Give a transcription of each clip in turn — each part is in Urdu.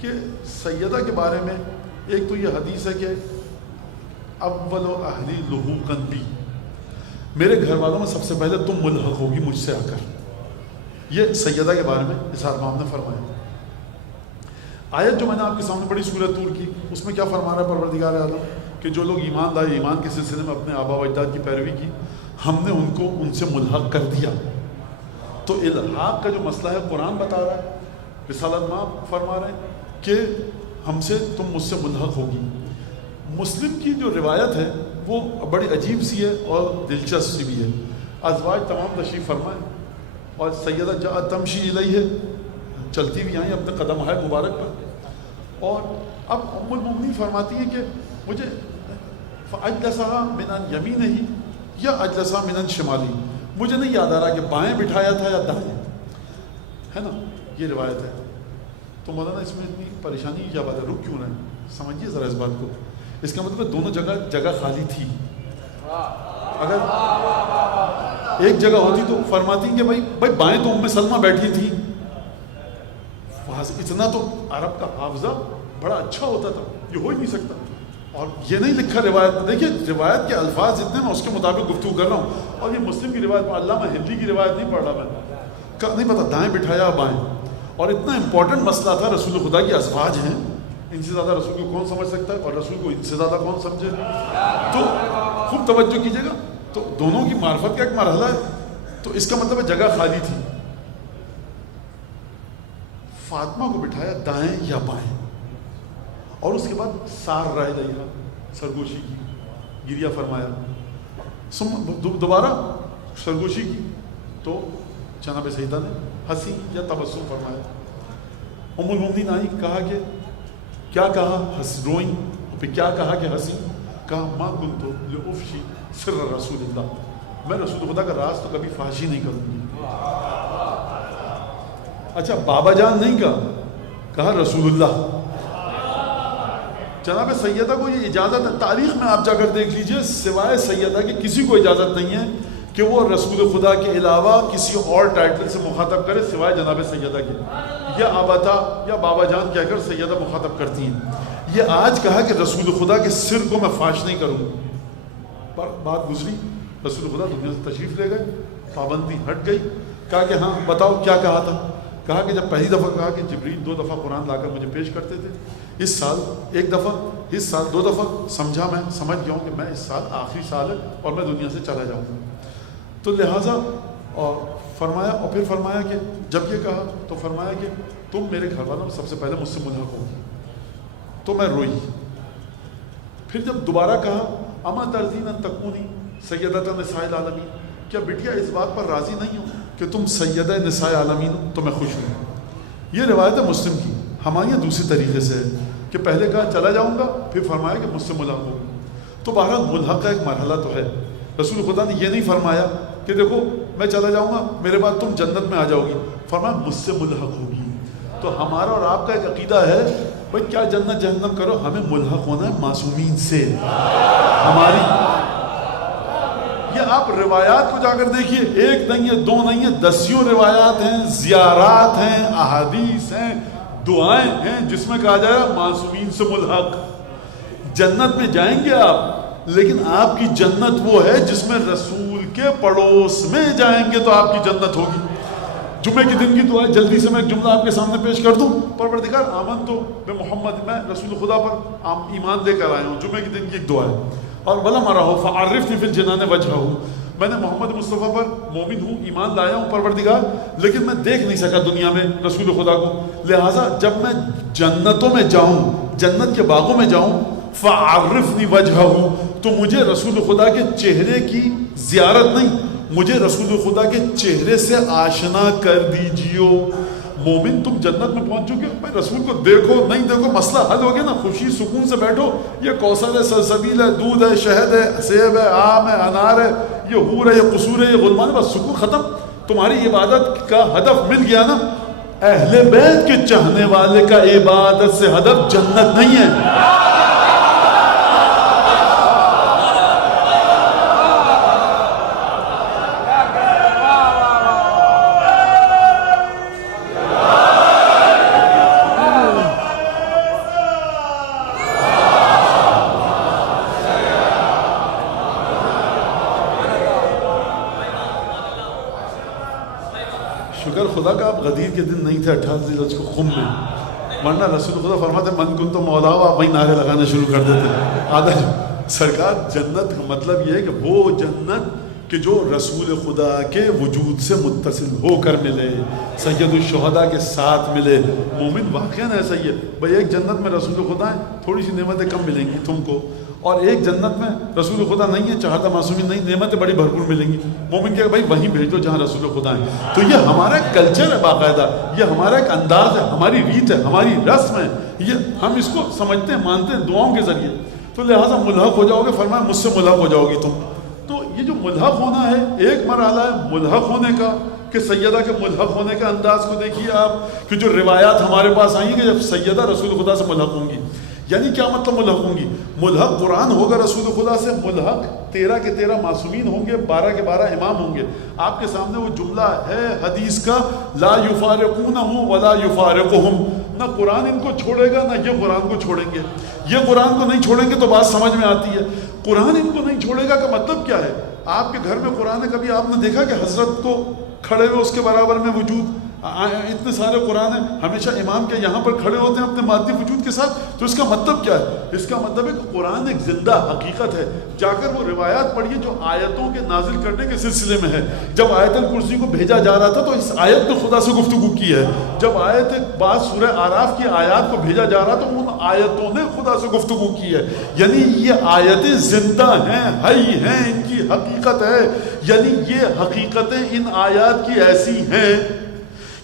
کہ سیدہ کے بارے میں ایک تو یہ حدیث ہے کہ اول اہلی لحوقاً بی، میرے گھر والوں میں سب سے پہلے تم ملحق ہوگی مجھ سے آ کر. یہ سیدہ کے بارے میں اسحاق امام نے فرمایا. آیت جو میں نے آپ کے سامنے پڑھی سورۃ طور کی، اس میں کیا فرما رہا ہے پروردگار عالم کہ جو لوگ ایمان لائے، ایمان کے سلسلے میں اپنے آبا و اجداد کی پیروی کی، ہم نے ان کو ان سے ملحق کر دیا. تو الحاق کا جو مسئلہ ہے قرآن بتا رہا ہے، رسالت مآب فرما رہے ہیں کہ ہم سے تم مجھ سے ملحق ہوگی. مسلم کی جو روایت ہے وہ بڑی عجیب سی ہے اور دلچسپ سی بھی ہے. ازواج تمام تشریف فرمائیں اور سیدہ جاءت تمشی الیہ، چلتی بھی آئیں اپنے قدم ہے مبارک پر. اور اب ام المؤمنین فرماتی ہیں کہ مجھے فاجلسھا من یمینہ یا اجلسھا من شمالی، مجھے نہیں یاد آ رہا کہ بائیں بٹھایا تھا یا دائیں، ہے نا، یہ روایت ہے. تو مولانا اس میں اتنی پریشانی کی کیا بات ہے، رک کیوں رہے ہیں؟ سمجھیے ذرا اس بات کو. اس کا مطلب ہے دونوں جگہ خالی تھی. اگر ایک جگہ ہوتی تو فرماتی کہ بھائی بائیں تو ام سلمہ بیٹھی تھی. اتنا تو عرب کا حافظہ بڑا اچھا ہوتا تھا، یہ ہو ہی نہیں سکتا. اور یہ نہیں لکھا روایت میں، دیکھیے روایت کے الفاظ اتنے میں اس کے مطابق گفتگو کر رہا ہوں. اور یہ مسلم کی روایت، علامہ ہندی کی روایت نہیں پڑھ رہا میں، نہیں پتا دائیں بٹھایا بائیں. اور اتنا امپورٹنٹ مسئلہ تھا، رسول خدا کی ازواج ہیں، ان سے زیادہ رسول کو کون سمجھ سکتا ہے، اور رسول کو ان سے زیادہ کون سمجھے. تو خوب توجہ کیجیے گا. تو دونوں کی معرفت کا ایک مرحلہ ہے. تو اس کا مطلب ہے جگہ خالی تھی. فاطمہ کو بٹھایا دائیں یا بائیں، اور اس کے بعد سار رائے دیا، سرگوشی کی، گریہ فرمایا، دوبارہ سرگوشی کی. تو جناب سیدہ نے ہنسی یا تبسم فرمایا. ام المؤمنین آئی، کہا کہ کیا کہا، روئیں، پھر کیا کہا کہ ہنسی، کہا ما کنت لافشی سر رسول اللہ، میں رسول خدا کا راز تو کبھی فحاشی نہیں کروں گی. اچھا بابا جان نہیں کہا رسول اللہ. جناب سیدہ کو یہ اجازت ہے، تاریخ میں آپ جا کر دیکھ لیجئے، سوائے سیدہ کے کسی کو اجازت نہیں ہے کہ وہ رسول خدا کے علاوہ کسی اور ٹائٹل سے مخاطب کرے سوائے جناب سیدہ کے. یا آباتا یا بابا جان کہہ کر سیدہ مخاطب کرتی ہیں. یہ آج کہا کہ رسول خدا کے سر کو میں فاش نہیں کروں، پر بات گزری، رسول خدا دنیا سے تشریف لے گئے، پابندی ہٹ گئی. کہا کہ ہاں بتاؤ کیا کہا تھا. کہا کہ جب پہلی دفعہ کہا کہ جبریل 2 دفعہ قرآن لا کر مجھے پیش کرتے تھے، اس سال 1 دفعہ، اس سال 2 دفعہ، سمجھا، میں سمجھ گیا ہوں کہ میں اس سال آخری سال ہے اور میں دنیا سے چلا جاؤں گا. تو لہٰذا اور فرمایا، اور پھر فرمایا کہ جب یہ کہا تو فرمایا کہ تم میرے گھر والوں میں سب سے پہلے مجھ سے ملحق ہوگی. تو میں روئی. پھر جب دوبارہ کہا اما ترضین ان تکونی سیدۃ نساء العالمین، کیا بٹیا اس بات پر راضی نہیں ہو کہ تم سیدہ نساء عالمین ہو؟ تو میں خوش ہوں. یہ روایت ہے مسلم کی. ہمارے یہاں دوسری طریقے سے ہے کہ پہلے کہا چلا جاؤں گا، پھر فرمایا کہ مجھ سے ملحق ہو. تو بہرحال ملحق کا ایک مرحلہ تو ہے. رسول خدا نے یہ نہیں فرمایا کہ دیکھو میں چلا جاؤں گا میرے بعد تم جنت میں آ جاؤ گی، فرمایا مجھ سے ملحق ہوگی. تو ہمارا اور آپ کا ایک عقیدہ ہے بھائی کیا جنت جہنم کرو، ہمیں ملحق ہونا ہے معصومین سے. ہماری یہ آپ روایات کو جا کر دیکھیے، ایک نہیں ہے، 2 نہیں ہے، 10 روایات ہیں، زیارات ہیں، احادیث ہیں، دعائیں ہیں جس میں کہا جائے معصومین سے ملحق. جنت میں جائیں گے آپ، لیکن آپ کی جنت وہ ہے جس میں رسول کے پڑوس میں جائیں گے تو آپ کی جنت ہوگی. جمعے کے دن کی دعا، جلدی سے میں ایک جملہ آپ کے سامنے پیش کر دوں. پروردگار آمن تو میں محمد، میں رسول خدا پر ایمان لے کر آیا ہوں. جمعے کے دن کی ایک دعا ہے. اور وَلَمْ أَرَهُ فَعَرِّفْنِي فِي الْجِنَانِ وَجْهَهُ، میں نے محمد مصطفیٰ پر مومن ہوں، ایمان لایا ہوں پروردگار، لیکن میں دیکھ نہیں سکا دنیا میں رسول خدا کو. لہٰذا جب میں جنتوں میں جاؤں، جنت کے باغوں میں جاؤں، فَعَرِّفْنِي وَجْهَهُ، تو مجھے رسول خدا کے چہرے کی زیارت نہیں، مجھے رسول خدا کے چہرے سے آشنا کر دیجیو. مومن تم جنت میں پہنچ چکے ہو، بھائی رسول کو دیکھو نہیں دیکھو مسئلہ حل ہو گیا نا، خوشی سکون سے بیٹھو. یہ کوثر ہے، سلسبیل ہے، دودھ ہے، شہد ہے، سیب ہے، آم ہے، انار ہے، یہ حور ہے، یہ قصور ہے، یہ غلمان ہے، بس سکون ختم. تمہاری عبادت کا ہدف مل گیا نا. اہل بیت کے چاہنے والے کا عبادت سے ہدف جنت نہیں ہے. آپ غدیر کے دن نہیں تھے 18 ذی الحجہ کو خم میں، ورنہ رسول خدا فرماتے من کن تو مولا ہو، آپ وہیں نعرے لگانا شروع کر دیتے آدھا سرکار جنت کا مطلب یہ ہے کہ وہ جنت کہ جو رسول خدا کے وجود سے متصل ہو کر ملے، سید الشہداء کے ساتھ ملے. مومن واقعاً ایسا ہی ہے بھائی، ایک جنت میں رسول خدا ہے، تھوڑی سی نعمتیں کم ملیں گی تم کو، اور ایک جنت میں رسول خدا نہیں ہے، چاہتا معصومین نہیں، نعمتیں بڑی بھرپور ملیں گی. مومن کہے بھائی وہیں بھیج دو جہاں رسول خدا ہیں. تو یہ ہمارا کلچر ہے باقاعدہ، یہ ہمارا ایک انداز ہے، ہماری ریت ہے، ہماری رسم ہے، یہ ہم اس کو سمجھتے ہیں، مانتے ہیں دعاؤں کے ذریعے. تو لہٰذا ملحق ہو جاؤ گے، فرمایا مجھ سے ملحق ہو جاؤ گی تم. تو یہ جو ملحق ہونا ہے ایک مرحلہ ہے ملحق ہونے کا، کہ سیدہ کے ملحق ہونے کا انداز کو دیکھیے آپ، کہ جو روایات ہمارے پاس آئی ہیں کہ جب سیدہ رسول خدا سے ملحق ہوں گی، یعنی کیا مطلب ملحق ہوں گی؟ ملحق قرآن ہوگا رسول خدا سے، ملحق 13 کے 13 معصومین ہوں گے، 12 کے 12 امام ہوں گے. آپ کے سامنے وہ جملہ ہے حدیث کا، لا یفارقونہ ولا یفارقہم، نہ قرآن ان کو چھوڑے گا نہ یہ قرآن کو چھوڑیں گے. یہ قرآن کو نہیں چھوڑیں گے تو بات سمجھ میں آتی ہے. قرآن ان کو نہیں چھوڑے گا کا مطلب کیا ہے؟ آپ کے گھر میں قرآن ہے، کبھی آپ نے دیکھا کہ حضرت کو کھڑے ہوئے اس کے برابر میں وجود؟ اتنے سارے قرآن ہیں، ہمیشہ امام کے یہاں پر کھڑے ہوتے ہیں اپنے مادی وجود کے ساتھ. تو اس کا مطلب کیا ہے؟ اس کا مطلب ہے کہ قرآن ایک زندہ حقیقت ہے. جا کر وہ روایات پڑھیے جو آیتوں کے نازل کرنے کے سلسلے میں ہے. جب آیت الکرسی کو بھیجا جا رہا تھا تو اس آیت نے خدا سے گفتگو کی ہے. جب آیت بعض سورہ اعراف کی آیات کو بھیجا جا رہا تو ان آیتوں نے خدا سے گفتگو کی ہے. یعنی یہ آیتیں زندہ ہیں، حی ہیں، ان کی حقیقت ہے. یعنی یہ حقیقتیں ان آیات کی ایسی ہیں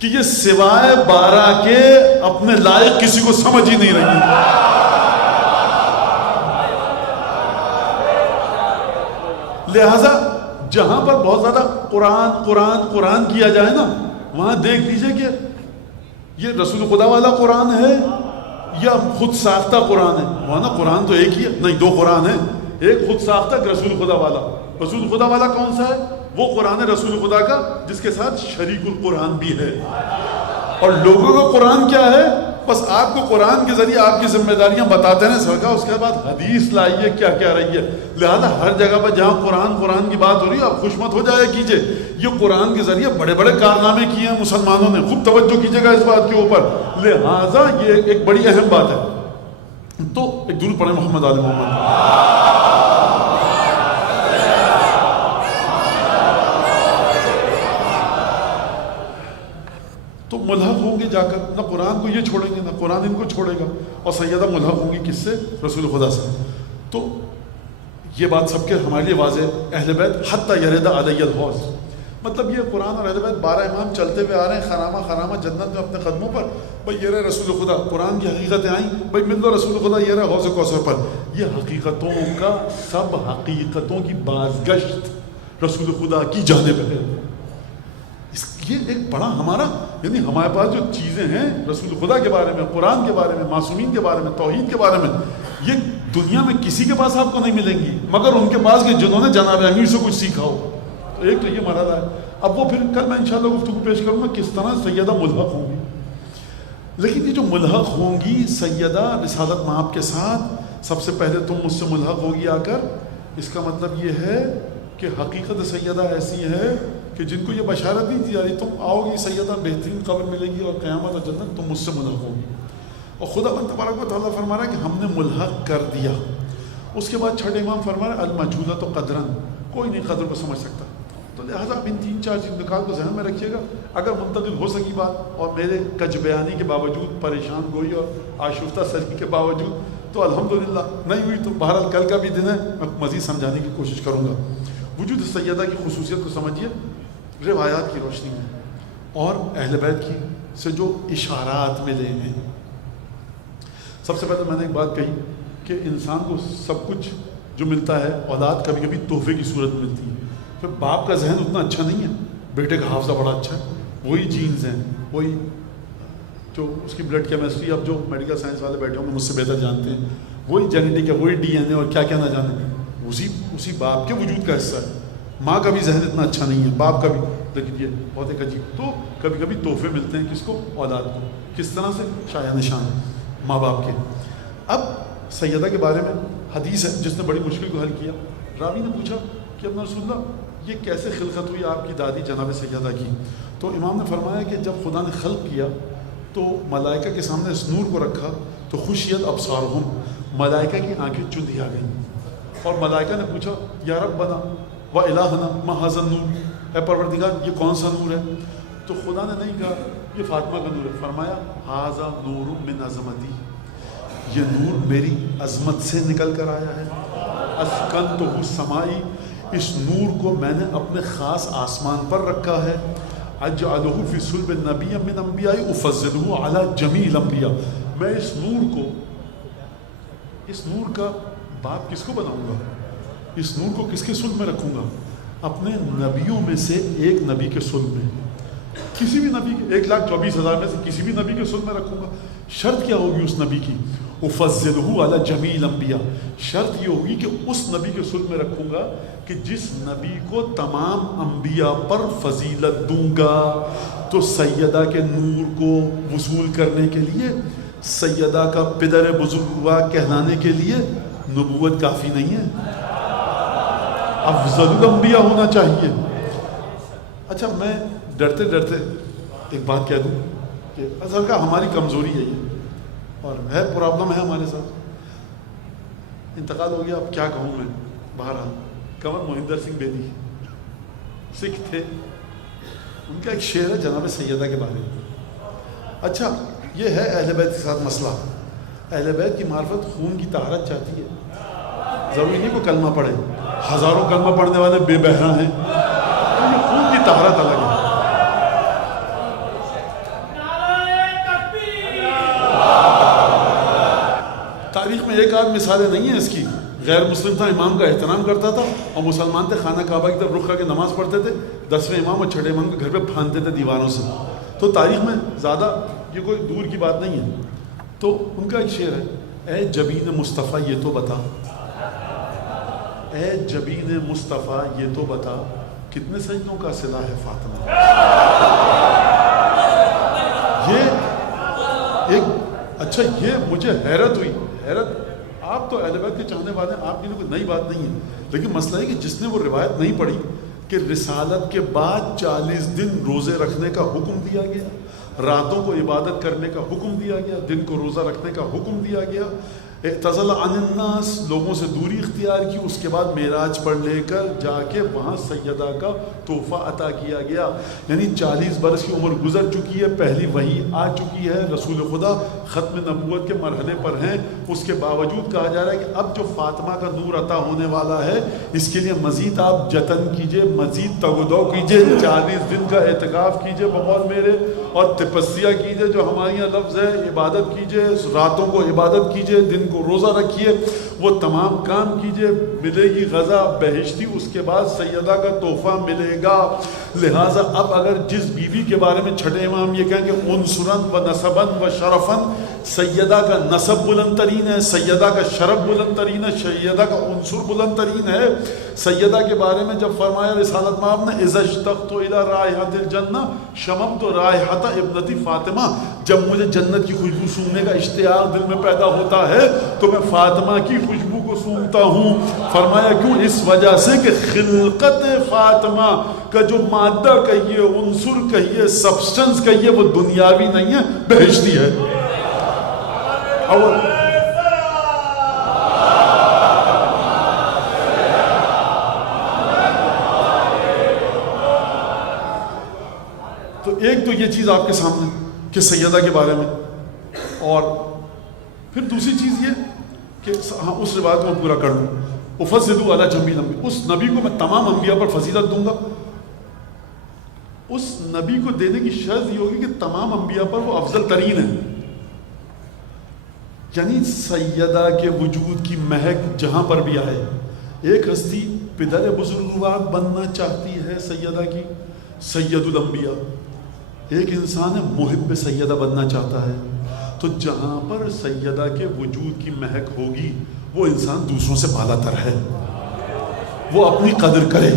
کہ یہ سوائے 12 کے اپنے لائق کسی کو سمجھ ہی نہیں رہی. لہذا جہاں پر بہت زیادہ قرآن قرآن قرآن کیا جائے نا، وہاں دیکھ لیجئے کہ یہ رسول خدا والا قرآن ہے یا خود ساختہ قرآن ہے. وہاں نا قرآن تو ایک ہی ہے، نہیں 2 قرآن ہیں، ایک خود ساختہ رسول خدا والا. رسول خدا والا کون سا ہے؟ وہ قرآن رسول خدا کا جس کے ساتھ شریک القرآن بھی ہے. اور لوگوں کا قرآن کیا ہے؟ بس آپ کو قرآن کے ذریعے آپ کی ذمہ داریاں بتاتے ہیں سرکار، اس کے بعد حدیث لائیے کیا کیا رہی ہے. لہذا ہر جگہ پر جہاں قرآن کی بات ہو رہی ہے آپ خوش مت ہو جایا کیجئے. یہ قرآن کے ذریعے بڑے بڑے کارنامے کیے ہیں مسلمانوں نے، خوب توجہ کیجئے گا اس بات کے اوپر. لہذا یہ ایک بڑی اہم بات ہے. تو ایک درود پڑھیں محمد آل محمد. تو ملحق ہوں گے جا کر، نہ قرآن کو یہ چھوڑیں گے نہ قرآن ان کو چھوڑے گا. اور سیدہ ملحق ہوں گی کس سے؟ رسول خدا سے. تو یہ بات سب کے ہمارے لیے واضح. اہل بیت حتی یرد علی الحوض، مطلب یہ قرآن اور اہل بیت 12 امام چلتے ہوئے آ رہے ہیں خرامہ خرامہ جنت میں اپنے قدموں پر. بھائی یہ رہے رسول خدا، قرآن کی حقیقتیں آئیں، بھائی مل دو رسول خدا، یہ رہے حوض کوثر پر. یہ حقیقتوں کا سب حقیقتوں کی بازگشت رسول خدا کی جانب ہے. یہ ایک بڑا ہمارا، یعنی ہمارے پاس جو چیزیں ہیں رسول خدا کے بارے میں، قرآن کے بارے میں، معصومین کے بارے میں، توحید کے بارے میں، یہ دنیا میں کسی کے پاس آپ کو نہیں ملیں گی مگر ان کے پاس کہ جنہوں نے جناب امیر سے کچھ سیکھا ہو. تو ایک تو یہ مرحلہ ہے. اب وہ پھر کل میں انشاءاللہ گفتگو پیش کروں گا کس طرح سیدہ ملحق ہوں گی. لیکن یہ جو ملحق ہوں گی سیدہ رسالت مآب کے ساتھ، سب سے پہلے تم مجھ سے ملحق ہوگی آ کر. اس کا مطلب یہ ہے کہ حقیقت سیدہ ایسی ہے کہ جن کو یہ بشارت نہیں دی جا رہی، تم آؤ گی سیدہ، بہترین قبر ملے گی اور قیامت اور جنت، تم مجھ سے ملحق ہوگی. اور خدا تبارک و تعالیٰ فرما رہا ہے کہ ہم نے ملحق کر دیا. اس کے بعد چھٹے امام فرما رہا ہے المجھولۃ قدراً، کوئی نہیں قدر کو سمجھ سکتا. تو لہٰذا آپ ان 3-4 نکات کو ذہن میں رکھیے گا. اگر منتقل ہو سکی بات اور میرے کج بیانی کے باوجود، پریشان گوئی اور آشفتہ سری کے باوجود تو الحمدللہ، نہیں ہوئی تو بہرحال کل کا بھی دن ہے، میں مزید سمجھانے کی کوشش کروں گا. وجود سیدہ کی خصوصیت کو سمجھیے روایات کی روشنی میں اور اہل بیت کی سے جو اشارات ملے ہیں. سب سے پہلے میں نے ایک بات کہی کہ انسان کو سب کچھ جو ملتا ہے، اولاد کبھی کبھی تحفے کی صورت میں ملتی ہے. پھر باپ کا ذہن اتنا اچھا نہیں ہے، بیٹے کا حافظہ بڑا اچھا ہے، وہی جینز ہیں، وہی جو اس کی بلڈ کیمسٹری، اب جو میڈیکل سائنس والے بیٹھے ہوں گے مجھ سے بہتر جانتے ہیں، وہی جینیٹک ہے، وہی ڈی این اے اور کیا کیا نہ جانے، اسی باپ کے وجود کا حصہ ہے. ماں کا بھی ذہن اتنا اچھا نہیں ہے، باپ کا بھی. لیکن یہ بہت ایک عجیب. تو کبھی کبھی تحفے ملتے ہیں کس کو؟ اولاد کو. کس طرح سے؟ شایع نشان ماں باپ کے. اب سیدہ کے بارے میں حدیث ہے جس نے بڑی مشکل کو حل کیا. راوی نے پوچھا کہ ابن رسول اللہ یہ کیسے خلقت ہوئی آپ کی دادی جناب سیدہ کی؟ تو امام نے فرمایا کہ جب خدا نے خلق کیا تو ملائکہ کے سامنے اس نور کو رکھا تو خشیت ابصارہم، ملائکہ کی آنکھیں چندھی آ گئیں، اور ملائکہ نے پوچھا یا ربنا و الہنا ما ھذا النور، اے پروردگار یہ کون سا نور ہے؟ تو خدا نے نہیں کہا یہ فاطمہ کا نور ہے، فرمایا ھذا نور من عظمتی، یہ نور میری عظمت سے نکل کر آیا ہے، اسکنتہ السمائی، اس نور کو میں نے اپنے خاص آسمان پر رکھا ہے، اجعلہ فی صلب نبی من انبیاء افضلہ علی جمیع الانبیاء، میں اس نور کا باپ کس کو بناؤں گا، اس نور کو کس کے صلب میں رکھوں گا؟ اپنے نبیوں میں سے ایک نبی کے صلب میں، کسی بھی نبی کے 1,24,000 میں سے کسی بھی نبی کے صلب میں رکھوں گا۔ شرط کیا ہوگی اس نبی کی؟ افضلہ علی جمیع الانبیاء، شرط یہ ہوگی کہ اس نبی کے صلب میں رکھوں گا کہ جس نبی کو تمام انبیاء پر فضیلت دوں گا۔ تو سیدہ کے نور کو وصول کرنے کے لیے، سیدہ کا پدر بزرگوار کہلانے کے لیے نبوت کافی نہیں ہے، افضل الانبیاء ہونا چاہیے۔ اچھا میں ڈرتے ڈرتے ایک بات کہہ دوں کہ اصل کا ہماری کمزوری ہے یہ، اور ہے پرابلم ہے ہمارے ساتھ، انتقال ہو گیا اب کیا کہوں میں، بہرحال کنور مہندر سنگھ بیدی سکھ تھے، ان کا ایک شعر ہے جناب سیدہ کے بارے میں۔ اچھا یہ ہے اہل بیت کے ساتھ مسئلہ، اہل بیت کی معرفت خون کی طہارت چاہتی ہے، ضروری نہیں کوئی کلمہ پڑھے، ہزاروں کلمہ پڑھنے والے بے بہرا ہیں، یہ خون کی طہارت الگ ہے۔ تاریخ میں ایک آدھ مثالیں نہیں ہیں اس کی، غیر مسلم تھا، امام کا احترام کرتا تھا، اور مسلمان تھے خانہ کعبہ کی طرف رخ کر کے نماز پڑھتے تھے، 10ویں امام اور 6ٹھے امام کے گھر پہ پھاندتے تھے دیواروں سے۔ تو تاریخ میں زیادہ یہ کوئی دور کی بات نہیں ہے۔ تو ان کا ایک شعر ہے، اے جبین مصطفیٰ یہ تو بتا، اے جبین مصطفیٰ یہ تو بتا، کتنے سجدوں کا صلہ ہے فاطمہ۔ یہ ایک اچھا یہ مجھے حیرت ہوئی، حیرت، آپ تو اہل بیت کے چاہنے والے ہیں، آپ کے لیے کوئی نئی بات نہیں ہے، لیکن مسئلہ ہے کہ جس نے وہ روایت نہیں پڑھی کہ رسالت کے بعد 40 دن روزے رکھنے کا حکم دیا گیا، راتوں کو عبادت کرنے کا حکم دیا گیا، دن کو روزہ رکھنے کا حکم دیا گیا، اعتزل عن الناس، لوگوں سے دوری اختیار کی، اس کے بعد معراج پر لے کر جا کے وہاں سیدہ کا تحفہ عطا کیا گیا، یعنی 40 برس کی عمر گزر چکی ہے، پہلی وحی آ چکی ہے، رسول خدا ختم نبوت کے مرحلے پر ہیں، اس کے باوجود کہا جا رہا ہے کہ اب جو فاطمہ کا نور عطا ہونے والا ہے اس کے لیے مزید آپ جتن کیجئے، مزید تگدو کیجئے، 40 دن کا اعتکاف کیجئے بقول میرے، اور تپسیہ کیجئے جو ہمارے یہاں لفظ ہے، عبادت کیجئے، راتوں کو عبادت کیجئے، دن کو روزہ رکھیے، وہ تمام کام کیجئے، ملے گی غذا بہشتی، اس کے بعد سیدہ کا تحفہ ملے گا۔ لہٰذا اب اگر جس بیوی کے بارے میں 6ٹھے امام یہ کہیں کہ عنصراً و نسباً و شرفاً، سیدہ کا نسب بلند ترین ہے، سیدہ کا شرف بلند ترین ہے، سیدہ کا عنصر بلند ترین ہے، سیدہ کے بارے میں جب فرمایا رسالت مآب نے اذا اشتقت الی رائحۃ الجنہ شممت رائحۃ ابنتی فاطمہ، جب مجھے جنت کی خوشبو سونگنے کا اشتیاق دل میں پیدا ہوتا ہے تو میں فاطمہ کی خوشبو کو سونگتا ہوں۔ فرمایا کیوں؟ اس وجہ سے کہ خلقت فاطمہ کا جو مادہ کہیے، عنصر کہیے، سبسٹنس کہیے، وہ دنیاوی نہیں ہے، بہشتی ہے۔ تو ایک تو یہ چیز آپ کے سامنے کہ سیدہ کے بارے میں، اور پھر دوسری چیز یہ کہ ہاں اس روایت کو میں پورا کر لوں، افضلوا علی جمیع الانبیاء، اس نبی کو میں تمام انبیاء پر فضیلت دوں گا۔ اس نبی کو دینے کی شرط یہ ہوگی کہ تمام انبیاء پر وہ افضل ترین ہے، یعنی سیدہ کے وجود کی مہک جہاں پر بھی آئے۔ ایک ہستی پدر بزرگوار بننا چاہتی ہے سیدہ کی، سید الانبیاء، ایک انسان ہے محب سیدہ بننا چاہتا ہے، تو جہاں پر سیدہ کے وجود کی مہک ہوگی وہ انسان دوسروں سے بالا تر ہے، وہ اپنی قدر کرے۔